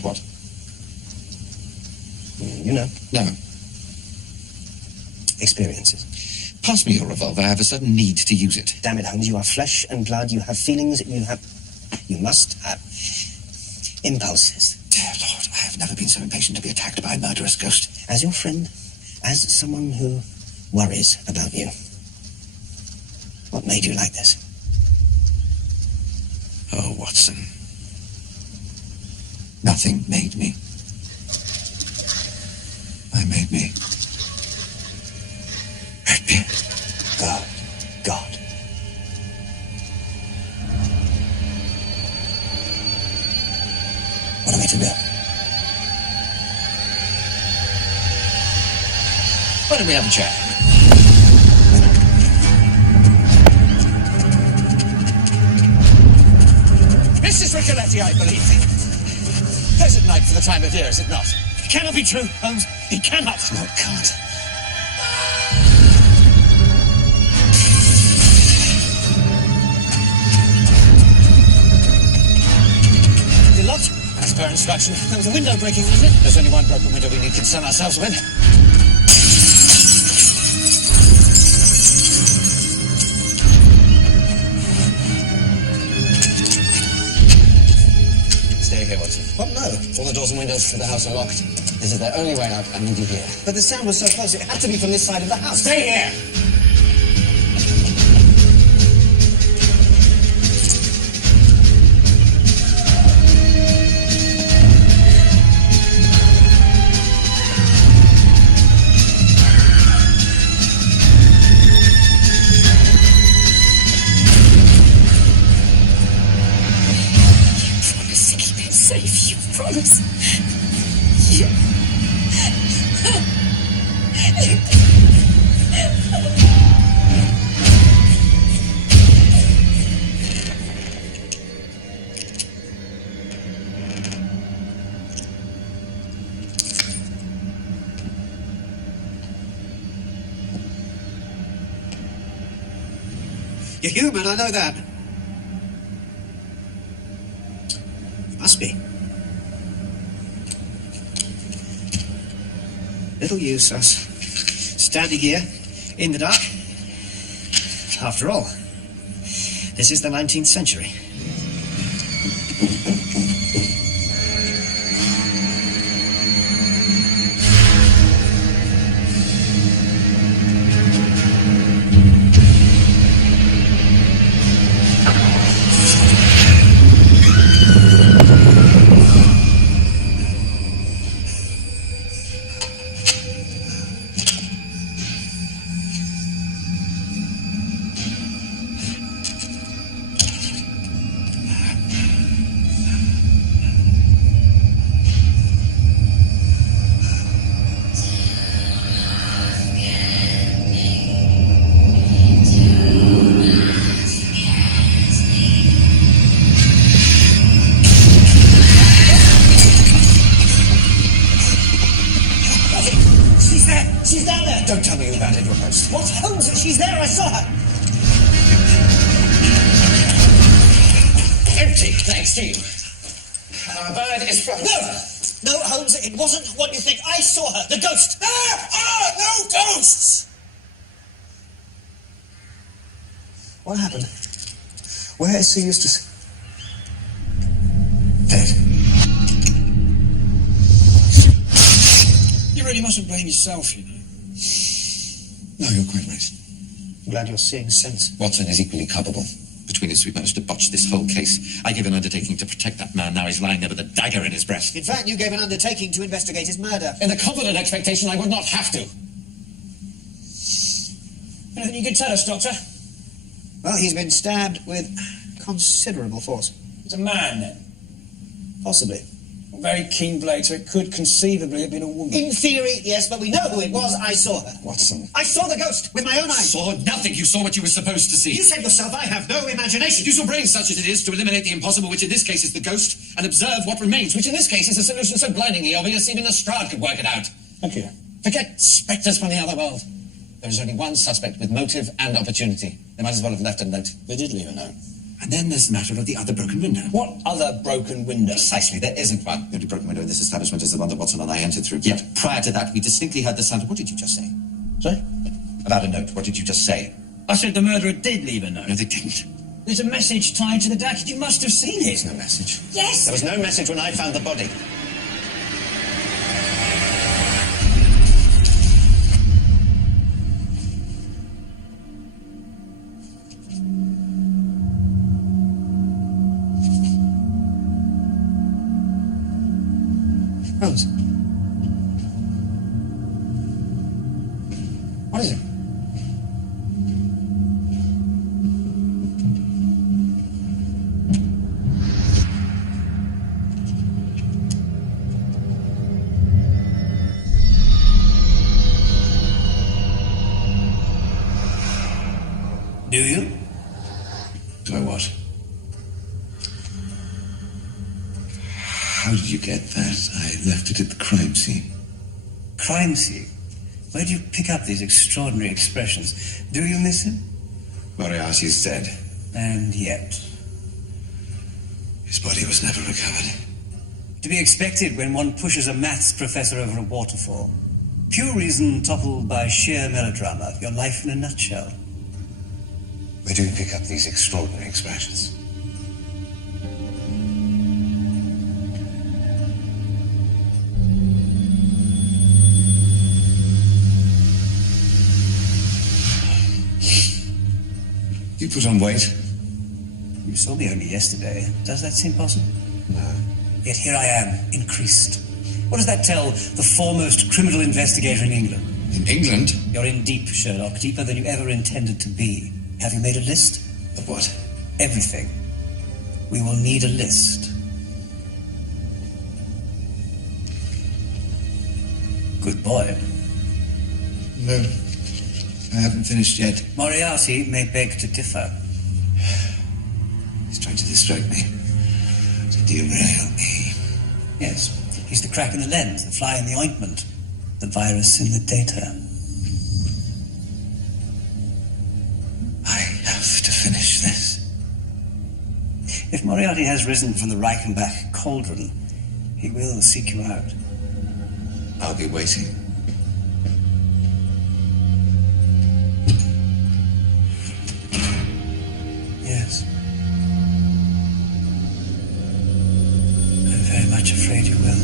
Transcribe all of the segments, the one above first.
Like what? You know. No. Experiences. Pass me your revolver. I have a sudden need to use it. Damn it, Holmes, you are flesh and blood. You have feelings. You must have impulses. Dear Lord, I have never been so impatient to be attacked by a murderous ghost. As your friend, as someone who worries about you. What made you like this? Oh, Watson. Nothing made me. I made me. Hurt me. God. What are we to do? Why don't we have a chat? Mrs. Ricoletti, I believe. Pleasant night for the time of year, is it not? It cannot be true, Holmes. It cannot. No, it can't. Is it locked? As per instruction. There was a window breaking, wasn't it? There's only one broken window we need to concern ourselves with. Stay here, Watson. What? No. All the doors and windows to the house are locked. This is their only way out. I need you here. But the sound was so close, it had to be from this side of the house. Stay here! Safe, you promise. You... You're human, I know that. You must be. Little use us standing here in the dark. After all, this is the 19th century. She's down there! Don't tell me you abandoned your post. What? Holmes, she's there, I saw her! Empty, thanks to you. Our bird is from... No, Holmes, it wasn't what you think. I saw her, the ghost! No ghosts! What happened? Where is Sir Eustace? Dead. You really mustn't blame yourself, you know. No, you're quite right. I'm glad you're seeing sense. Watson is equally culpable. Between us, we managed to botch this whole case. I gave an undertaking to protect that man. Now he's lying there with a dagger in his breast. In fact, you gave an undertaking to investigate his murder. In the confident expectation I would not have to. Anything you can tell us, Doctor? Well, he's been stabbed with considerable force. It's a man, then. Possibly. A very keen blade, so it could conceivably have been a woman. In theory, yes, but we know who it was. I saw her. Watson. I saw the ghost with my own eyes. Saw nothing. You saw what you were supposed to see. You said yourself, I have no imagination. Use your brain, such as it is, to eliminate the impossible, which in this case is the ghost, and observe what remains, which in this case is a solution so blindingly obvious even a Strahd could work it out. Thank you. Forget spectres from the other world. There is only one suspect with motive and opportunity. They might as well have left a note. They did leave a note. And then there's the matter of the other broken window. What other broken window? Precisely, there isn't one. The only broken window in this establishment is the one that Watson and I entered through. Yet, prior to that, we distinctly heard the sound of... What did you just say? Sorry? About a note. What did you just say? I said the murderer did leave a note. No, they didn't. There's a message tied to the jacket. You must have seen it. There's no message. Yes. There was no message when I found the body. Rose. What is it? Do you? Do I what? How did you get that? I left it at the crime scene. Crime scene? Where do you pick up these extraordinary expressions? Do you miss him? Moriarty's dead. And yet. His body was never recovered. To be expected when one pushes a maths professor over a waterfall. Pure reason toppled by sheer melodrama. Your life in a nutshell. Where do you pick up these extraordinary expressions? You put on weight? You saw me only yesterday. Does that seem possible? No. Yet here I am, increased. What does that tell the foremost criminal investigator in England? In England? You're in deep, Sherlock, deeper than you ever intended to be. Have you made a list? Of what? Everything. We will need a list. Good boy. No. I haven't finished yet. Moriarty may beg to differ. He's trying to distract me. To derail me. Yes, he's the crack in the lens, the fly in the ointment, the virus in the data. I have to finish this. If Moriarty has risen from the Reichenbach cauldron, he will seek you out. I'll be waiting. Yes. I'm very much afraid you will.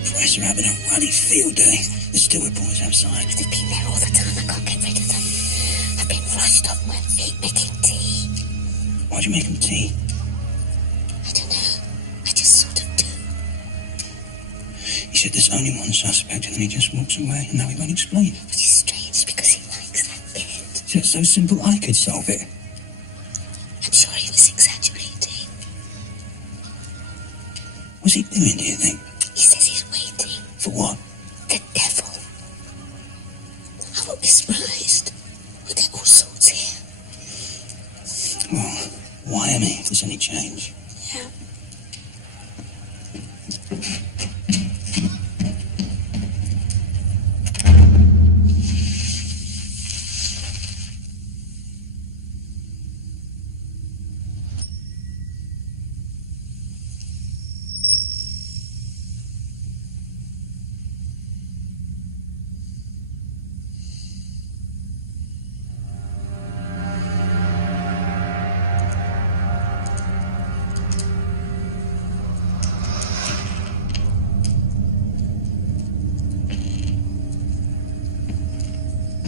Professor having a ruddy field day. There's still reporters outside. They've been there all the time. I can't get rid of them. I've been rushed off my feet making tea. Why'd you make them tea? I don't know. I just sort of do. He said there's only one suspect and then he just walks away and now he won't explain. Which is strange because he likes that bit. So it's so simple I could solve it. I'm sure he was exaggerating. What's he doing, do you think? He says he's waiting. For what? The devil. I won't be surprised. We'll get all sorts here. Well, why me if there's any change? Yeah.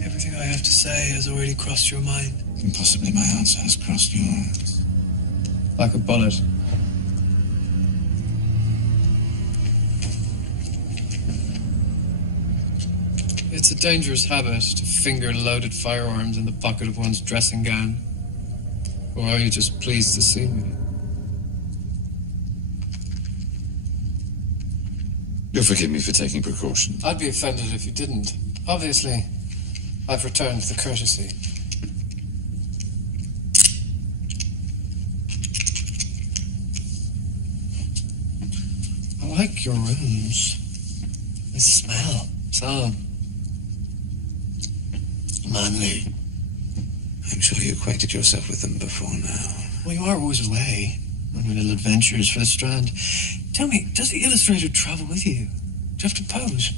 Everything I have to say has already crossed your mind. And possibly my answer has crossed yours. like a bullet. It's a dangerous habit to finger loaded firearms in the pocket of one's dressing gown. Or are you just pleased to see me? You'll forgive me for taking precaution. I'd be offended if you didn't. Obviously, I've returned the courtesy. I like your rooms. They smell. So manly. I'm sure you acquainted yourself with them before now. Well, you are always away on your little adventures for the Strand. Tell me, does the illustrator travel with you? Do you have to pose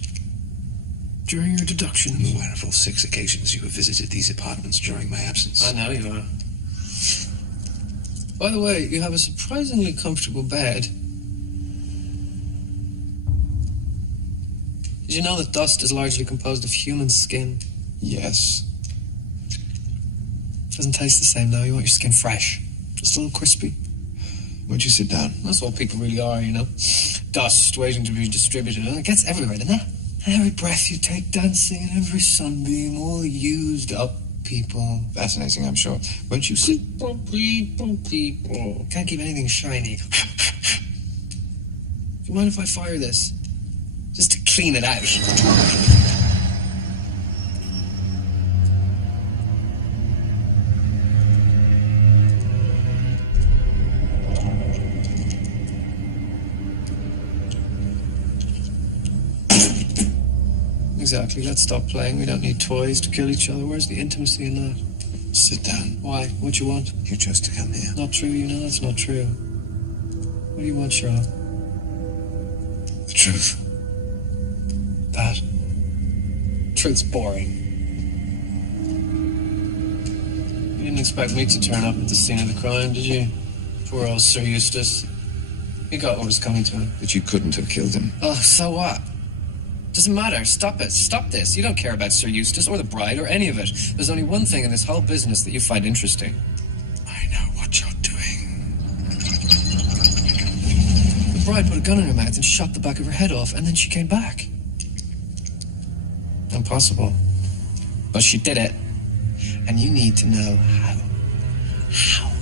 during your deductions? I'm aware of all 6 occasions you have visited these apartments during my absence. I know you are. By the way, you have a surprisingly comfortable bed. Did you know that dust is largely composed of human skin? Yes. Doesn't taste the same, though. You want your skin fresh. Just a little crispy. Won't you sit down? That's all people really are, you know. Dust waiting to be distributed. And it gets everywhere, doesn't it? Every breath you take, dancing, and every sunbeam, all the used up people. Fascinating, I'm sure. Won't you sit? People. Can't keep anything shiny. Do you mind if I fire this? Just to clean it out. Exactly. Let's stop playing. We don't need toys to kill each other. Where's the intimacy in that? Sit down. Why? What you want? You chose to come here. Not true. You know that's not true. What do you want, Sherlock? The truth. That. Truth's boring. You didn't expect me to turn up at the scene of the crime, did you? Poor old Sir Eustace. He got what was coming to him. But you couldn't have killed him. Oh, so what? Doesn't matter. Stop it. Stop this. You don't care about Sir Eustace or the bride or any of it. There's only one thing in this whole business that you find interesting. I know what you're doing. The bride put a gun in her mouth and shot the back of her head off, and then she came back. Impossible. But she did it. And you need to know how. How?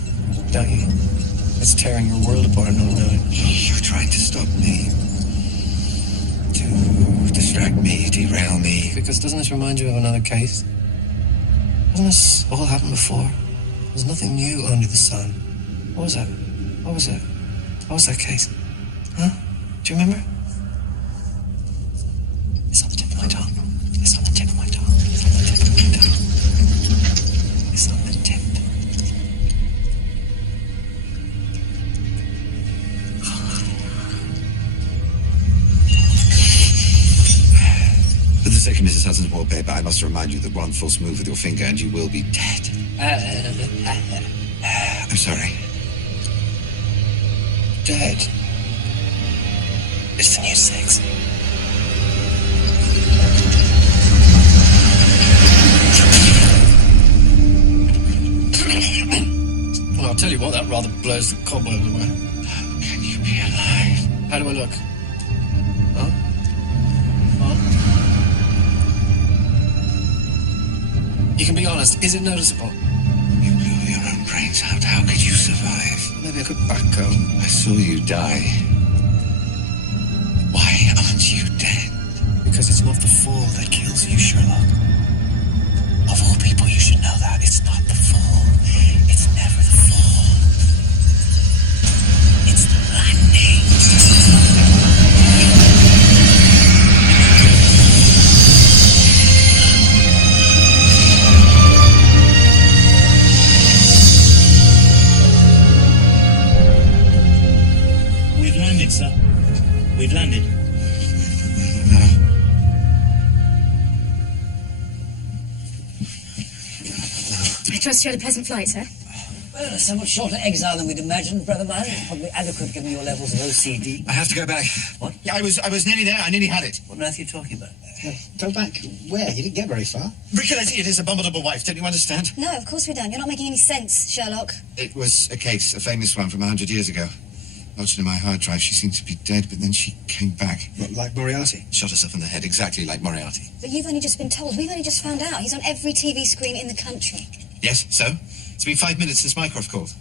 Don't you? It's tearing your world apart, not knowing. You're trying to stop me. To distract me, derail me. Because doesn't this remind you of another case? Hasn't this all happened before? There's nothing new under the sun. What was that? What was it? What was that case? Huh? Do you remember? It's on the tip of my tongue. It's on the tip of my tongue. It's on the tip of my tongue. It's on the tip. For the sake of Mrs. Hudson's wallpaper, I must remind you that one false move with your finger and you will be dead. I'm sorry. Dead. It's the new 6. Well, I'll tell you what, that rather blows the cobwebs away. How can you be alive? How do I look? Huh? Huh? You can be honest. Is it noticeable? You blew your own brains out. How could you survive? Maybe I could backgo. I saw you die. Why aren't you dead? Because it's not the fall that kills you, Sherlock. Of all people, you should know that. It's not the fall. It's never the fall. It's the landing. We've landed, sir. We've landed. I trust you had a pleasant flight, sir. Well, a somewhat shorter exile than we'd imagined, Brother mine. Probably adequate given your levels of OCD. I have to go back. What? Yeah, I was nearly there. I nearly had it. What on earth are you talking about? Go back. Where? You didn't get very far. Ricoletti and his abominable wife, don't you understand? No, of course we don't. You're not making any sense, Sherlock. It was a case, a famous one from 100 years ago. Lodged in my hard drive. She seemed to be dead, but then she came back. What, like Moriarty? Shot herself in the head, exactly like Moriarty. But you've only just been told. We've only just found out. He's on every TV screen in the country. Yes, so? It's been 5 minutes since Mycroft called.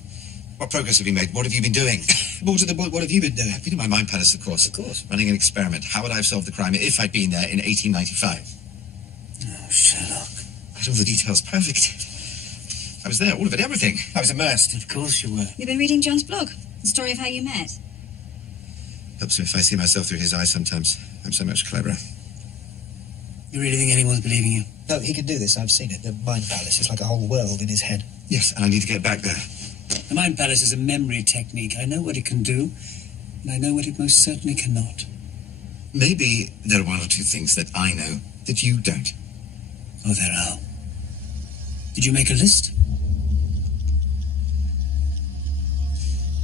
What progress have you made? What have you been doing? More to the point, what have you been doing? I've been in my mind palace, of course. Of course. Running an experiment. How would I have solved the crime if I'd been there in 1895? Oh, Sherlock. I had all the details perfect. I was there, all of it, everything. I was immersed. Of course you were. You've been reading John's blog? The story of how you met? Helps me if I see myself through his eyes sometimes. I'm so much cleverer. You really think anyone's believing you? No, he can do this. I've seen it. The mind palace is like a whole world in his head. Yes, and I need to get back there. The mind palace is a memory technique. I know what it can do, and I know what it most certainly cannot. Maybe there are one or two things that I know that you don't. Oh, there are. Did you make a list?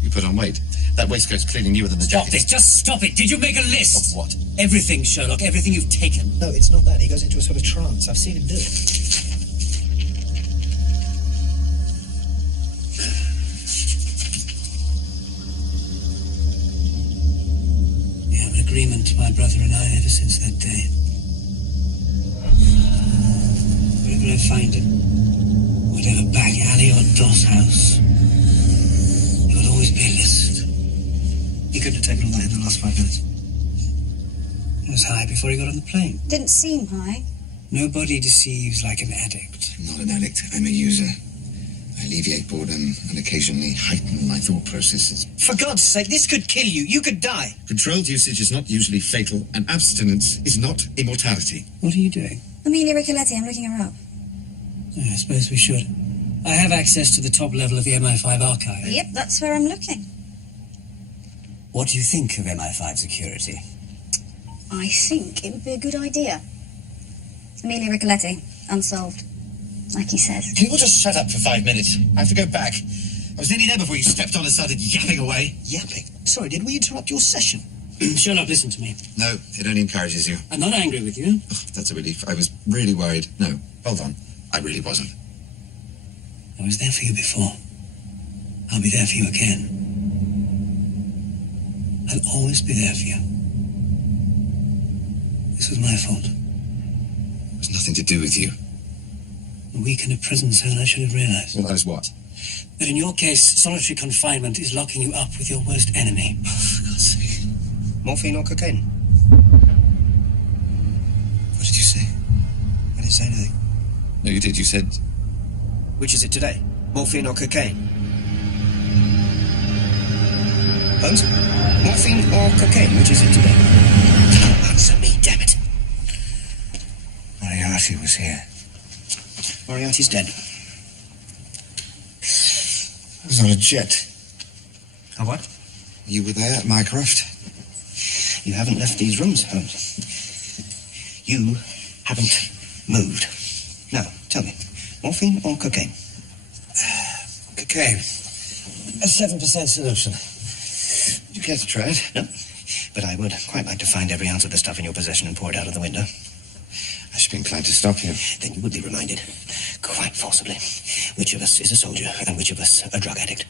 You put on weight. That waistcoat's clearly newer than the Stop jacket. this. Just stop it. Did you make a list? Of what? Everything, Sherlock. Everything you've taken. No, it's not that. He goes into a sort of trance. I've seen him do it. We have an agreement, my brother and I, ever since that day. Wherever I find him, whatever back alley or doss house, there will always be a list. He couldn't have taken all that in the last 5 minutes. It was high before he got on the plane. Didn't seem high. Nobody deceives like an addict. I'm not an addict. I'm a user. I alleviate boredom and occasionally heighten my thought processes. For God's sake, this could kill you. You could die. Controlled usage is not usually fatal, and abstinence is not immortality. What are you doing? Amelia Ricoletti, I'm looking her up. I suppose we should. I have access to the top level of the MI5 archive. Yep, that's where I'm looking. What do you think of MI5 security? I think it would be a good idea. Amelia Ricoletti, unsolved. Like he says. Can you all just shut up for 5 minutes? I have to go back. I was nearly there before you stepped on and started yapping away. Yapping? Sorry, did we interrupt your session? Sherlock, listen to me. No, it only encourages you. I'm not angry with you. Oh, that's a relief. I was really worried. No, hold on. I really wasn't. I was there for you before. I'll be there for you again. I'll always be there for you. This was my fault. It was nothing to do with you. A week in a prison cell, I should have realized. Realize what? That in your case, solitary confinement is locking you up with your worst enemy. Oh, for God's sake. Morphine or cocaine? What did you say? I didn't say anything. No, you did. You said... Which is it today? Morphine or cocaine? Holmes? Morphine or cocaine? Which is it today? Answer me, damn it. Moriarty was here. Moriarty's dead. I was on a jet. A what? You were there at Mycroft? You haven't left these rooms, Holmes. You haven't moved. Now, tell me, morphine or cocaine? Cocaine. A 7% solution. Would you care to try it? No. But I would quite like to find every ounce of the stuff in your possession and pour it out of the window. I should be inclined to stop you. Then you would be reminded, quite forcibly, which of us is a soldier and which of us a drug addict.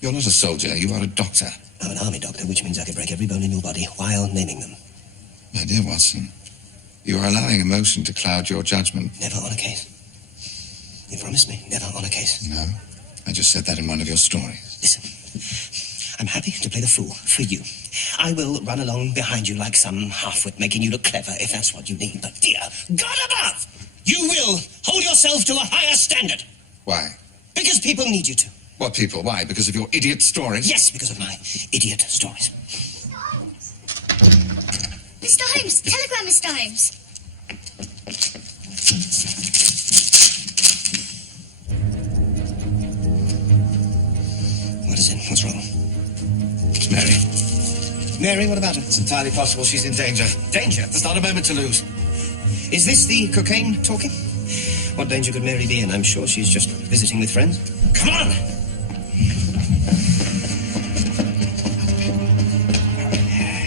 You're not a soldier, you are a doctor. I'm an army doctor, which means I could break every bone in your body while naming them. My dear Watson, you are allowing emotion to cloud your judgment. Never on a case. You promised me, never on a case. No, I just said that in one of your stories. Listen, I'm happy to play the fool for you. I will run along behind you like some half-wit, making you look clever if that's what you need. But dear God above, you will hold yourself to a higher standard. Why? Because people need you to. What people? Why? Because of your idiot stories? Yes, because of my idiot stories. Mr. Holmes! Telegram, Mr. Holmes! What is it? What's wrong? It's Mary. Mary, what about her? It's entirely possible she's in danger. Danger? There's not a moment to lose. Is this the cocaine talking? What danger could Mary be in? I'm sure she's just visiting with friends. Come on!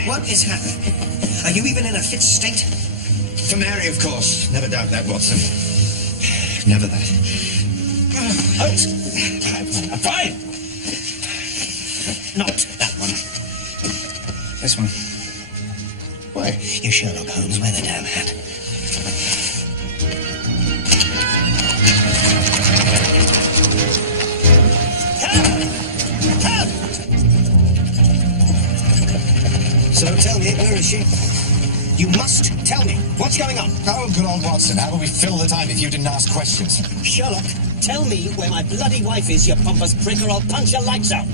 What is happening? Are you even in a fit state? For Mary, of course. Never doubt that, Watson. Never that. Holmes! Fine! Not that one. This one. Why? You're Sherlock Holmes. Wear the damn hat. So tell me, where is she? You must tell me. What's going on? Oh, good old Watson. How will we fill the time if you didn't ask questions? Sherlock, tell me where my bloody wife is, you pompous prick, or I'll punch your lights out.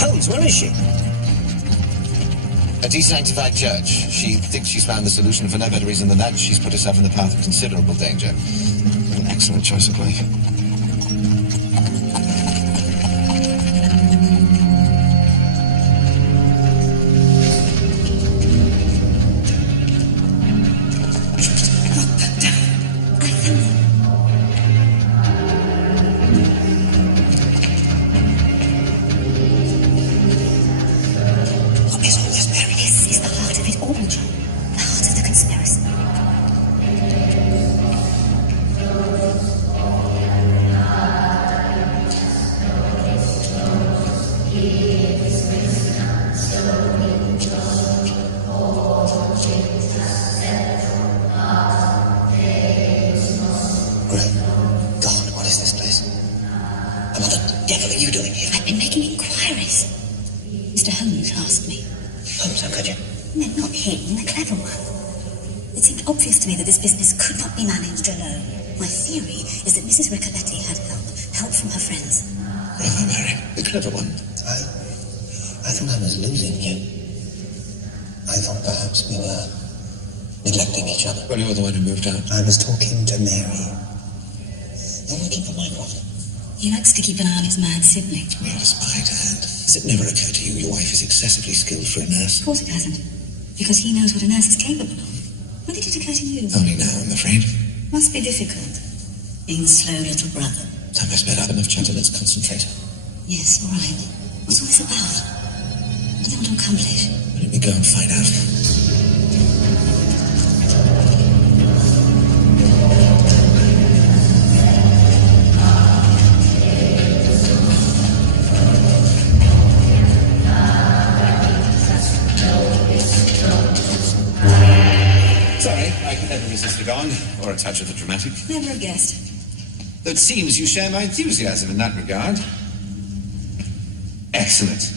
Holmes, where is she? A desanctified church. She thinks she's found the solution. For no better reason than that, she's put herself in the path of considerable danger. An excellent choice of life. Well, you're the one who moved out. I was talking to Mary. You're working for Mycroft. He likes to keep an eye on his mad sibling. We had a spy to hand. Has it never occurred to you your wife is excessively skilled for a nurse? Of course it hasn't. Because he knows what a nurse is capable of. When did it occur to you? Only now, I'm afraid. Must be difficult. Being the slow little brother. Time I sped up enough chatter. Let's concentrate. Yes, all right. What's all this about? What do they want to accomplish? Why don't we go and find out? Sorry, I can never resist a gong, or a touch of the dramatic. Never have guessed. Though it seems you share my enthusiasm in that regard. Excellent.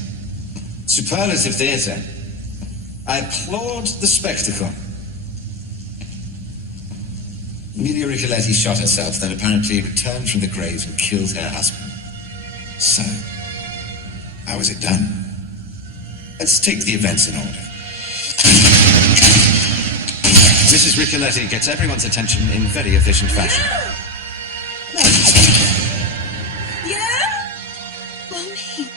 Superlative theatre. I applaud the spectacle. Amelia Ricoletti shot herself, then apparently returned from the grave and killed her husband. So, how was it done? Let's take the events in order. Mrs. Ricoletti gets everyone's attention in very efficient fashion. Yeah? Mommy.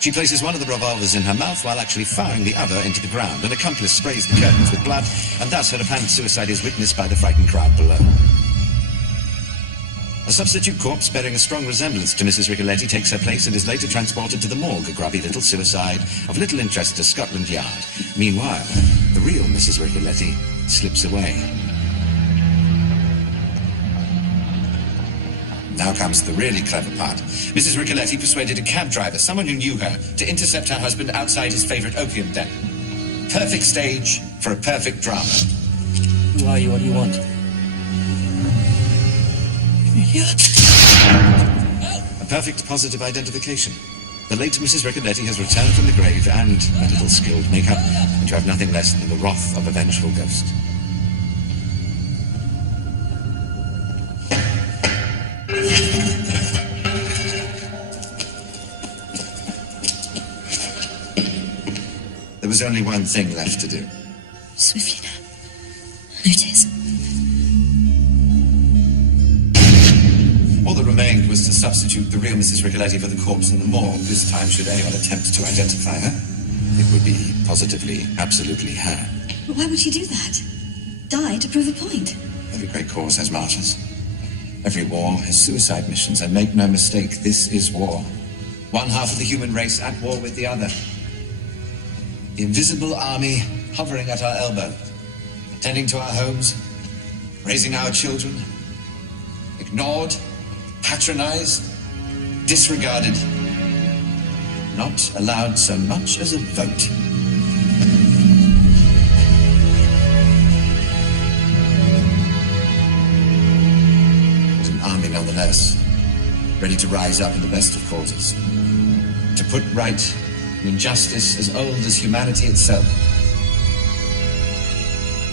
She places one of the revolvers in her mouth while actually firing the other into the ground. An accomplice sprays the curtains with blood, and thus her apparent suicide is witnessed by the frightened crowd below. A substitute corpse bearing a strong resemblance to Mrs. Ricoletti takes her place and is later transported to the morgue, a grubby little suicide of little interest to Scotland Yard. Meanwhile, the real Mrs. Ricoletti slips away. Now comes the really clever part. Mrs. Ricoletti persuaded a cab driver, someone who knew her, to intercept her husband outside his favorite opium den. Perfect stage for a perfect drama. Who are you? What do you want? A perfect positive identification. The late Mrs. Ricoletti has returned from the grave and a little skilled makeup, and you have nothing less than the wrath of a vengeful ghost. There was only one thing left to do. Swiftly now. Notice. All that remained was to substitute the real Mrs. Ricoletti for the corpse in the morgue. This time, should anyone attempt to identify her, it would be positively, absolutely her. But why would she do that? Die to prove a point? Every great cause has martyrs. Every war has suicide missions, and make no mistake, this is war. One half of the human race at war with the other. The invisible army hovering at our elbow, tending to our homes, raising our children, ignored, patronized, disregarded, not allowed so much as a vote. It was an army nonetheless, ready to rise up in the best of causes, to put right an injustice as old as humanity itself.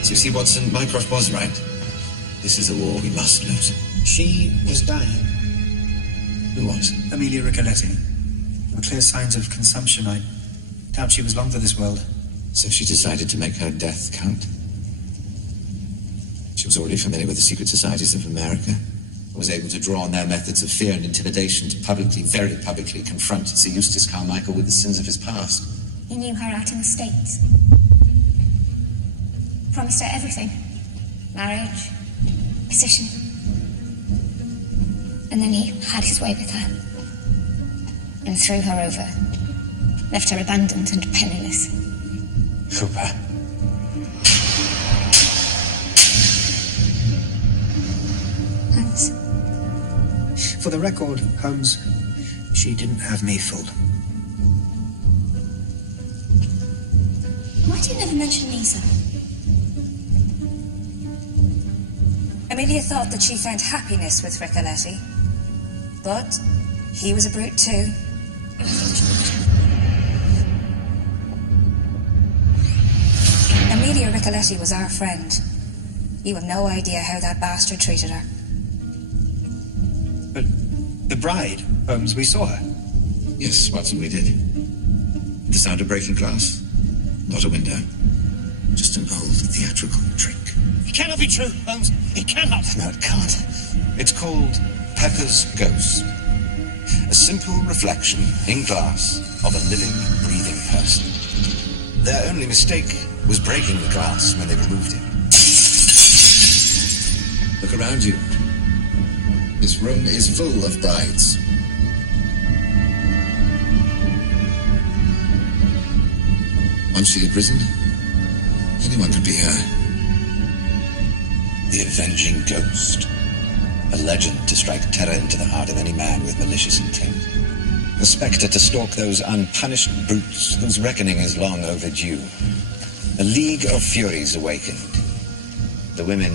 So you see, Watson, Mycroft was right. This is a war we must lose. She was dying. Who was? Amelia Ricoletti. There were clear signs of consumption. I doubt she was long for this world. So she decided to make her death count. She was already familiar with the secret societies of America, and was able to draw on their methods of fear and intimidation to publicly, very publicly, confront Sir Eustace Carmichael with the sins of his past. He knew her out in the States. Promised her everything. Marriage, position. And then he had his way with her. And threw her over. Left her abandoned and penniless. Cooper. Hans. For the record, Holmes, she didn't have me fooled. Why do you never mention Lisa? Amelia thought that she found happiness with Ricoletti. But he was a brute too. Amelia Ricoletti was our friend. You have no idea how that bastard treated her. But the bride, Holmes, we saw her. Yes, Watson, we did. The sound of breaking glass. Not a window. Just an old theatrical trick. It cannot be true, Holmes. It cannot. No, it can't. It's called Pepper's Ghost. A simple reflection in glass of a living, breathing person. Their only mistake was breaking the glass when they removed it. Look around you. This room is full of brides. Once she had risen, anyone could be her. The avenging ghost. A legend to strike terror into the heart of any man with malicious intent. A spectre to stalk those unpunished brutes whose reckoning is long overdue. A league of furies awakened. The women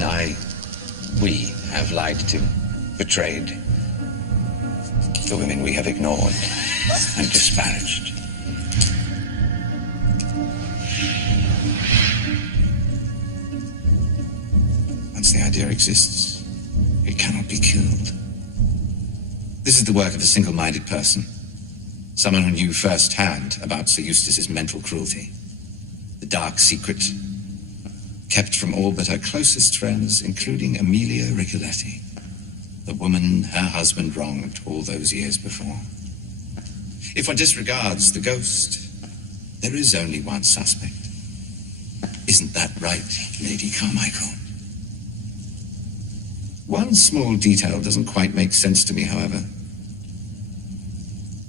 we have lied to, betrayed. The women we have ignored and disparaged. Once the idea exists, it cannot be killed. This is the work of a single-minded person. Someone who knew firsthand about Sir Eustace's mental cruelty. The dark secret kept from all but her closest friends, including Amelia Ricoletti, the woman her husband wronged all those years before. If one disregards the ghost, there is only one suspect. Isn't that right, Lady Carmichael? One small detail doesn't quite make sense to me, however.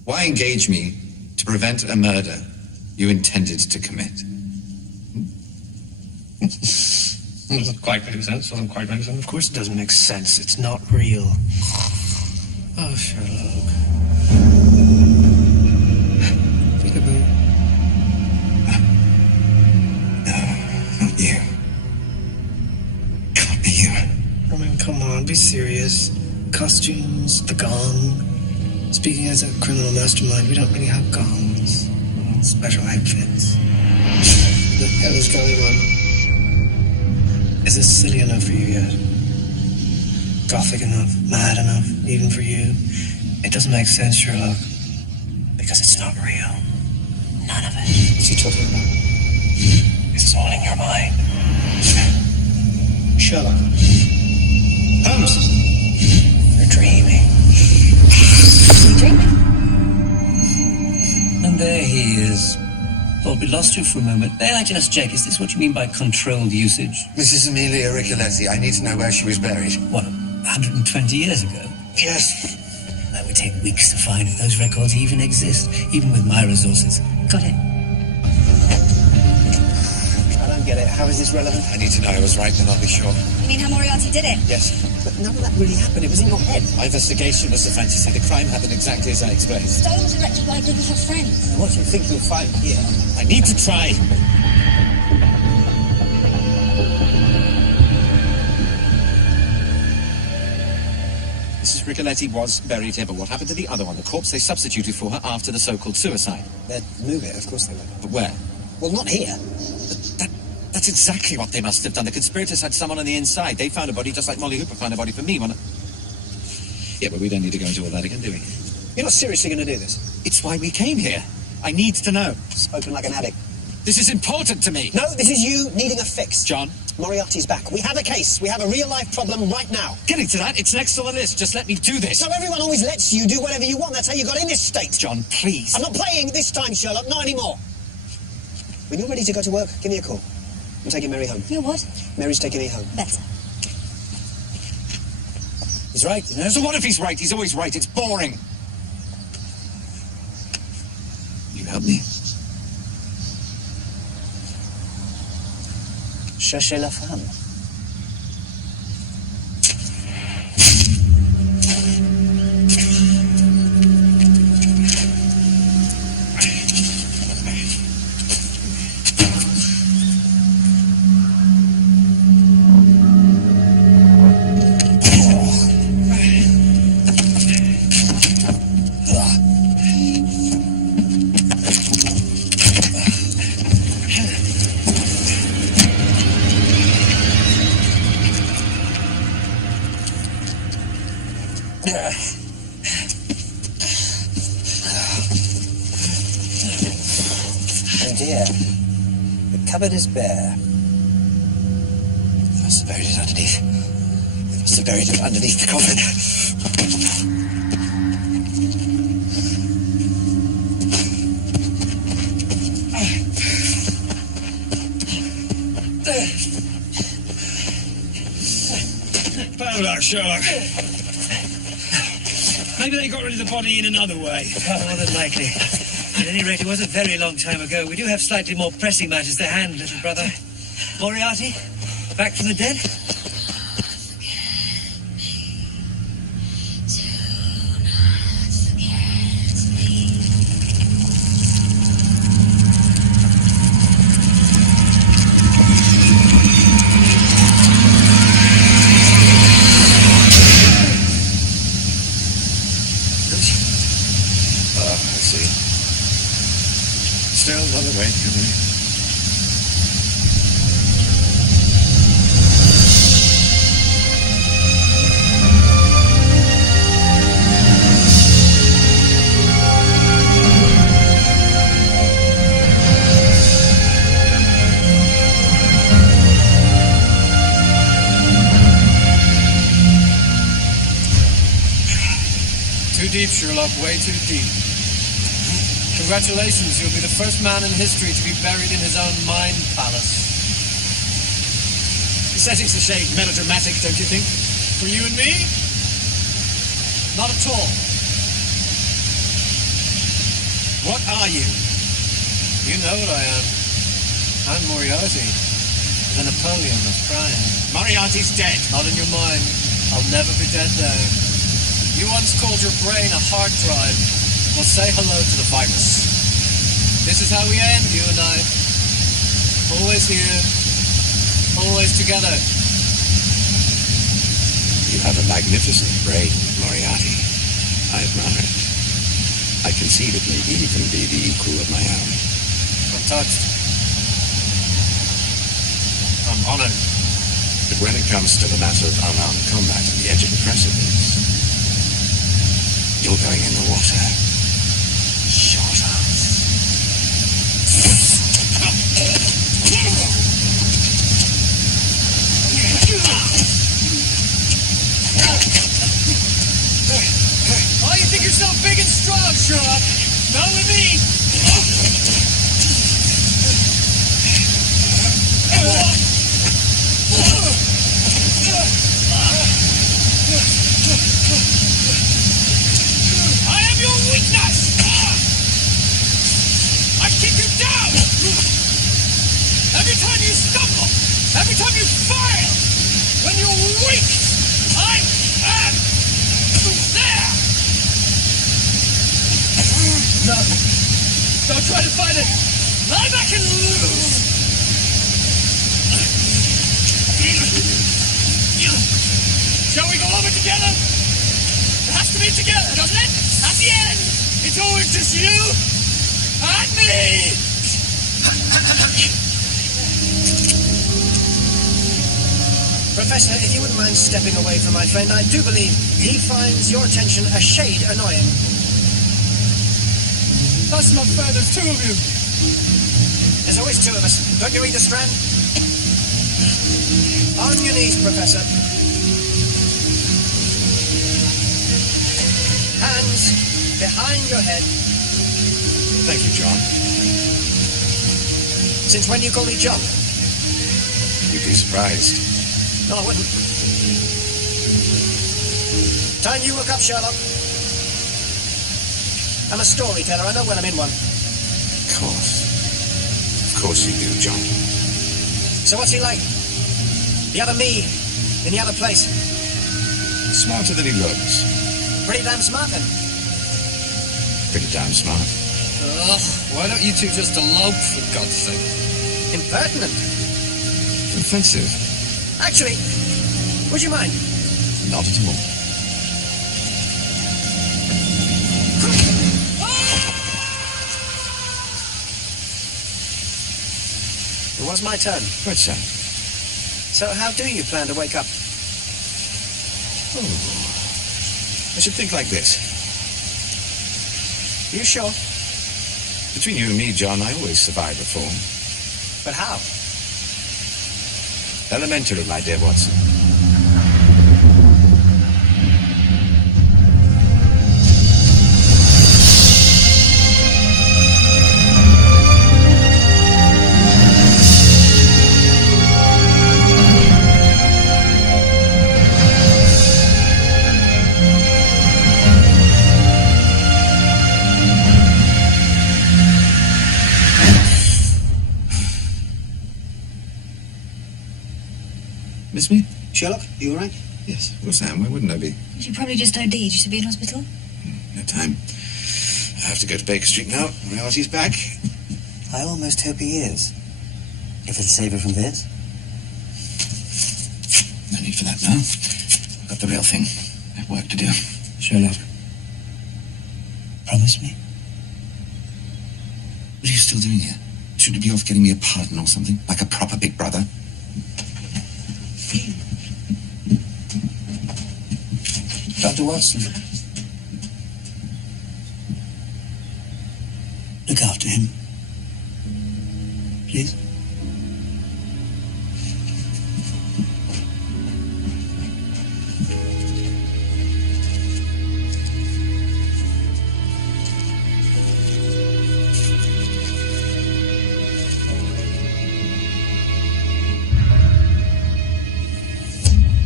Why engage me to prevent a murder you intended to commit? Doesn't quite make sense. Doesn't quite make sense. Of course it doesn't make sense. It's not real. Oh, Sherlock. Peekaboo. No, not you. Can't be you. I mean, come on, be serious. Costumes, the gong. Speaking as a criminal mastermind, we don't really have gongs. Special outfits. What the hell is going on? Is this silly enough for you yet? Gothic enough? Mad enough? Even for you? It doesn't make sense, Sherlock. Because it's not real. None of it. What's he talking about? It's all in your mind. Sherlock. Holmes! You're dreaming. Dreaming? And there he is. Thought we lost you for a moment. May I just check, is this what you mean by controlled usage? Mrs. Amelia Ricoletti, I need to know where she was buried. What, 120 years ago? Yes. That would take weeks to find if those records even exist, even with my resources. Got it. How is this relevant? I need to know I was right, then I'll be sure. You mean how Moriarty did it? Yes. But none of that really happened. It was in your head. My investigation was a fantasy. The crime happened exactly as I explained. Stone was erected by a group of her friends. What do you think you'll find here? I need to try. Mrs. Ricoletti was buried here, but what happened to the other one? The corpse they substituted for her after the so-called suicide. They'd move it, of course they would. But where? Well, not here. That's exactly what they must have done. The conspirators had someone on the inside. They found a body just like Molly Hooper found a body for me. Yeah, but we don't need to go into all that again, do we? You're not seriously going to do this? It's why we came here. I need to know. Spoken like an addict. This is important to me. No, this is you needing a fix. John? Moriarty's back. We have a case. We have a real-life problem right now. Getting to that, it's next on the list. Just let me do this. No, everyone always lets you do whatever you want. That's how you got in this state. John, please. I'm not playing this time, Sherlock. Not anymore. When you're ready to go to work, give me a call. I'm taking Mary home. You're what? Mary's taking me home. Better. He's right, you know? So what if he's right? He's always right. It's boring. You help me? Cherchez la femme. Oh dear. The cupboard is bare. They must have buried it underneath. They must have buried it underneath the coffin. Bad luck, Sherlock. Maybe they got rid of the body in another way. More than likely. At any rate, it was a very long time ago. We do have slightly more pressing matters to hand, little brother. Moriarty, back from the dead? Still another way, can we? Too deep, Sherlock, way too deep. Congratulations, you'll be the first man in history to be buried in his own mind palace. The setting's a shade melodramatic, don't you think? For you and me? Not at all. What are you? You know what I am. I'm Moriarty. The Napoleon of crime. Moriarty's dead. Not in your mind. I'll never be dead there. You once called your brain a hard drive. Well, say hello to the virus. This is how we end, you and I. Always here. Always together. You have a magnificent brain, Moriarty. I admire it. I concede it may even be the equal of my own. I'm touched. I'm honored. But when it comes to the matter of unarmed combat at the edge of the precipice, you're going in the water. Short arms. Oh, you think you're so big and strong, Sherlock? Not with me. I am your weakness! weak! I am there! No. Don't try to fight it! Lie back and lose! Shall we go over together? It has to be together, doesn't it? At the end, it's always just you and me! Professor, if you wouldn't mind stepping away from my friend, I do believe he finds your attention a shade annoying. That's not fair, there's two of you. There's always two of us. Don't you read the Strand? On your knees, Professor. Hands behind your head. Thank you, John. Since when do you call me John? You'd be surprised. No, I wouldn't. Time you look up, Sherlock. I'm a storyteller. I know when I'm in one. Of course you do, John. So what's he like? The other me, in the other place. Smarter than he looks. Pretty damn smart, then. Pretty damn smart. Ugh, why don't you two just elope, for God's sake? Impertinent. Offensive. Actually, would you mind? Not at all. It was my turn. Right, sir. So how do you plan to wake up? I should think like this. You sure? Between you and me, John, I always survive reform. But how? Elementary, my dear Watson. Miss me? Sherlock, you all right? Yes, of course I am. Why wouldn't I be? You probably just OD'd. You should be in hospital. No time. I have to go to Baker Street now. Reality's back. I almost hope he is. If it'll save her from this. No need for that now. I've got the real thing. I have work to do. Sherlock, promise me. What are you still doing here? Shouldn't you be off getting me a pardon or something? Like a proper big brother? Dr. Watson. Look after him. Please.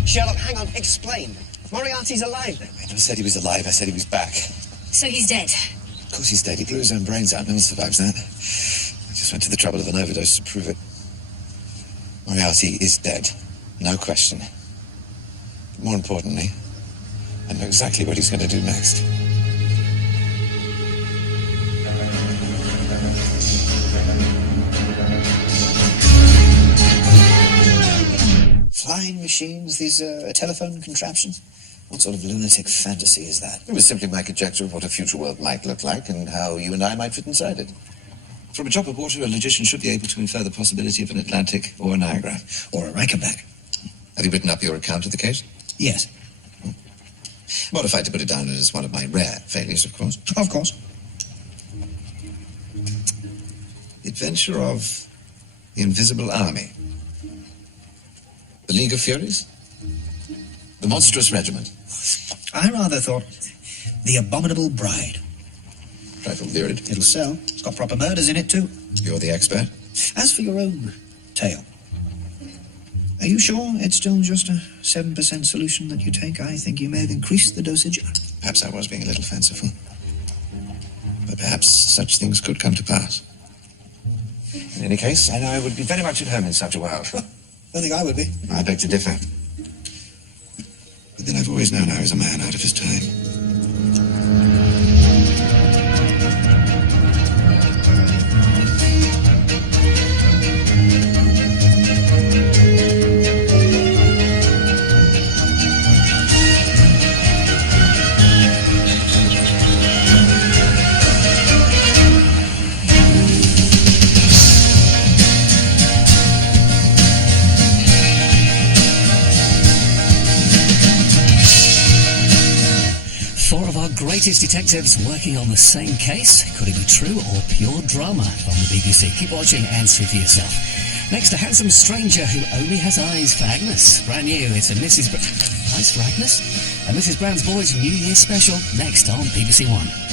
Sherlock, hang on. Explain. Moriarty's alive then. I never said he was alive. I said he was back. So he's dead. Of course he's dead. He blew his own brains out. No one survives that. I just went to the trouble of an overdose to prove it. Moriarty is dead. No question. But more importantly, I know exactly what he's going to do next. Flying machines, these telephone contraptions? What sort of lunatic fantasy is that? It was simply my conjecture of what a future world might look like and how you and I might fit inside it. From a drop of water, a logician should be able to infer the possibility of an Atlantic or a Niagara. Or a Reichenbach? Have you written up your account of the case? Yes. Modified to put it down as one of my rare failures, of course. Of course. The adventure of the Invisible Army. The League of Furies? The Monstrous Regiment? I rather thought the Abominable Bride. Trifle lurid. It'll sell. It's got proper murders in it, too. You're the expert. As for your own tale, are you sure it's still just a 7% solution that you take? I think you may have increased the dosage. Perhaps I was being a little fanciful. But perhaps such things could come to pass. In any case, I know I would be very much at home in such a world. Don't think I would be. I beg to differ. But then I've always known I was a man out of his time. Four of our greatest detectives working on the same case. Could it be true or pure drama? On the BBC. Keep watching and see for yourself. Next, a handsome stranger who only has eyes for Agnes. Brand new, it's a Mrs. Eyes for Agnes? A Mrs. Brown's Boys New Year special, next on BBC One.